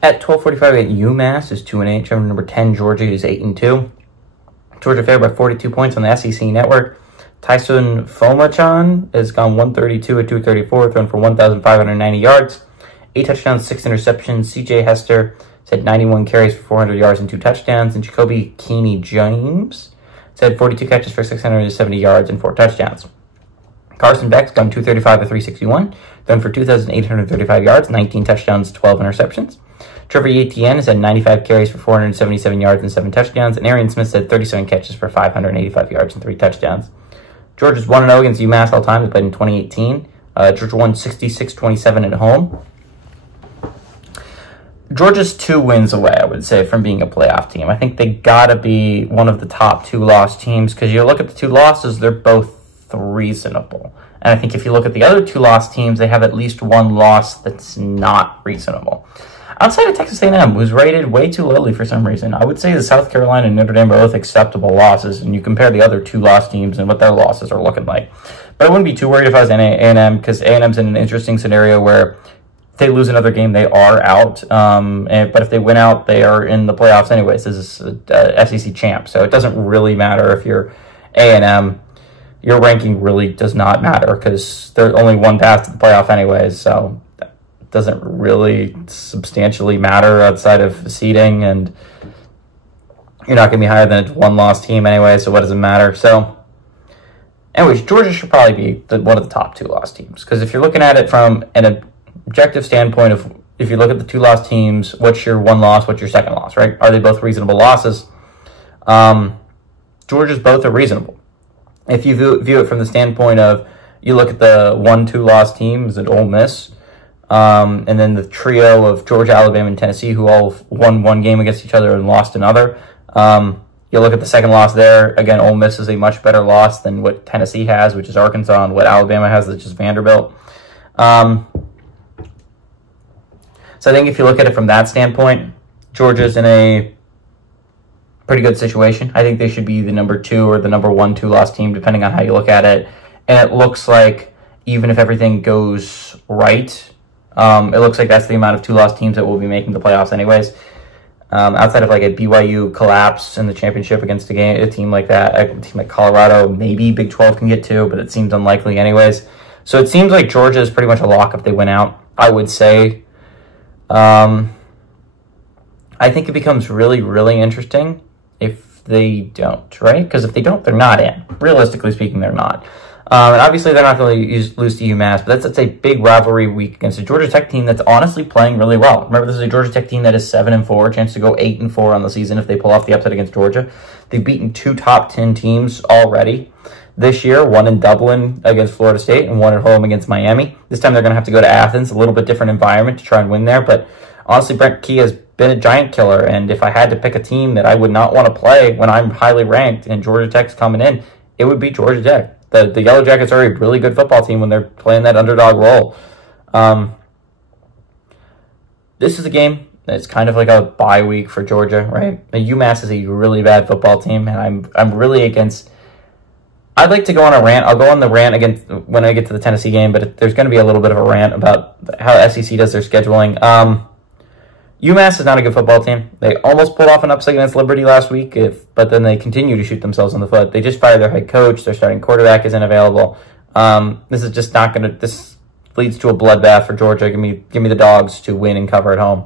At 12:45 at UMass is 2-8. Trevor number 10 Georgia is 8-2. Georgia favored by 42 points on the SEC network. Tyson Fomachan has gone 132 at 234, thrown for 1,590 yards, 8 touchdowns, 6 interceptions. CJ Hester has had 91 carries for 400 yards and 2 touchdowns. And Jacoby Keeney James has had 42 catches for 670 yards and 4 touchdowns. Carson Beck's gone 235 at 361, thrown for 2,835 yards, 19 touchdowns, 12 interceptions. Trevor Etienne has had 95 carries for 477 yards and 7 touchdowns, and Arian Smith had 37 catches for 585 yards and 3 touchdowns. Georgia's 1-0 against UMass all time. They played in 2018. Georgia won 66-27 at home. Georgia's 2 wins away, I would say, from being a playoff team. I think they gotta be one of the top 2 loss teams, because you look at the 2 losses, they're both reasonable. And I think if you look at the other 2 loss teams, they have at least 1 loss that's not reasonable. Outside of Texas A&M, who's rated way too lowly for some reason, I would say the South Carolina and Notre Dame are both acceptable losses, and you compare the other 2 loss teams and what their losses are looking like. But I wouldn't be too worried if I was A&M, because A&M's in an interesting scenario where if they lose another game, they are out. But if they win out, they are in the playoffs anyways. This is a SEC champ, so it doesn't really matter if you're A&M. Your ranking really does not matter, because there's only one path to the playoff anyways, so doesn't really substantially matter outside of seeding, and you're not going to be higher than a 1-loss team anyway, so what does it matter? So, anyways, Georgia should probably be one of the top 2-loss teams, because if you're looking at it from an objective standpoint of, if you look at the 2-loss teams, what's your 1 loss, what's your 2nd loss, right? Are they both reasonable losses? Georgia's both are reasonable. If you view it from the standpoint of, you look at the 1-2 loss teams at Ole Miss, and then the trio of Georgia, Alabama, and Tennessee, who all won 1 game against each other and lost another. You look at the 2nd loss there. Again, Ole Miss is a much better loss than what Tennessee has, which is Arkansas, and what Alabama has, which is Vanderbilt. So I think if you look at it from that standpoint, Georgia's in a pretty good situation. I think they should be the number 2 or the number 1 2-loss team, depending on how you look at it. And it looks like, even if everything goes right, it looks like that's the amount of 2-loss teams that will be making the playoffs anyways. Outside of like a BYU collapse in the championship against a team like that, a team like Colorado, maybe Big 12 can get 2, but it seems unlikely anyways. So it seems like Georgia is pretty much a lock if they win out, I would say. I think it becomes really, really interesting if they don't, right? Because if they don't, they're not in. Realistically speaking, they're not. And obviously, they're not going to lose to UMass, but that's a big rivalry week against a Georgia Tech team that's honestly playing really well. Remember, this is a Georgia Tech team that is 7-4, chance to go 8-4 on the season if they pull off the upset against Georgia. They've beaten 2 top 10 teams already this year, 1 in Dublin against Florida State and 1 at home against Miami. This time they're going to have to go to Athens, a little bit different environment to try and win there, but honestly, Brent Key has been a giant killer, and if I had to pick a team that I would not want to play when I'm highly ranked and Georgia Tech's coming in, it would be Georgia Tech. The Yellow Jackets are a really good football team when they're playing that underdog role. This is a game that's kind of like a bye week for Georgia, right? The UMass is a really bad football team, and I'm really against. I'd like to go on a rant. I'll go on the rant against when I get to the Tennessee game, but there's going to be a little bit of a rant about how SEC does their scheduling. UMass is not a good football team. They almost pulled off an upset against Liberty last week, but then they continue to shoot themselves in the foot. They just fired their head coach. Their starting quarterback isn't available. This is just not going to. This leads to a bloodbath for Georgia. Give me the Dogs to win and cover at home.